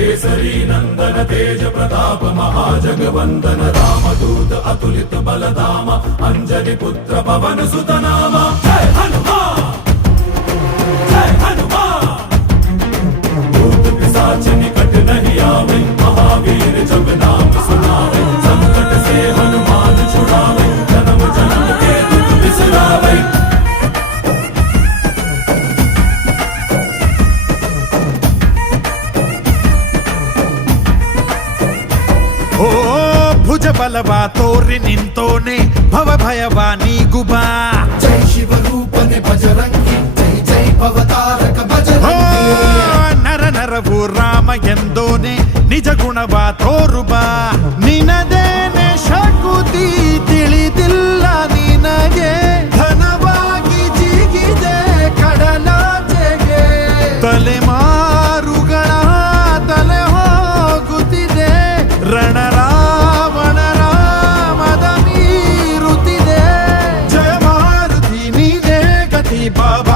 केसरी नंदन तेज प्रताप महाजगवंदन रामदूत अतुलित बलधाम अंजनी पुत्र पवन सुत नाम जय हनुमान जय हनुमान। भूत पिशाच निकट नहीं आवे महावीर जब नाम सुनावे संकट से हनुमान छुड़ावे जन्म जन्म के दुख बिसरावे। ಓ ಭುಜ ಬಲವ ತೋರಿ ನಿಂತೋನೆ ಭವ ಭಯವ ನೀಗುಬಾ ಜೈ ಶಿವ ರೂಪನೆ ಬಜರಂಗಿ ಜೈ ಜೈ ಭವತಾರಕ ಬಜರಂಗಿ ನರ ನರವು ರಾಮ ಎಂದೋನೆ ನಿಜ ಗುಣವ ತೋರುಬಾ ನಿನದೇನೆ ಶಕುತಿ ತಿಳಿದಿಲ್ಲ ನಿನಗೆ ಧನವಾಗಿ ಜಿಗಿದೆ ಕಡಲಾಚೆಗೆ ತಲೆಮಾರುಗಳ ತಲೆ ಹೋಗುತ್ತಿದೆ ರಣರಾವಣ ರಾಮದ ಮೀರುತ್ತಿದೆ ಜಯ ಮಾರುತಿ ನೀನೇ ಗತಿ ಬಾಬಾ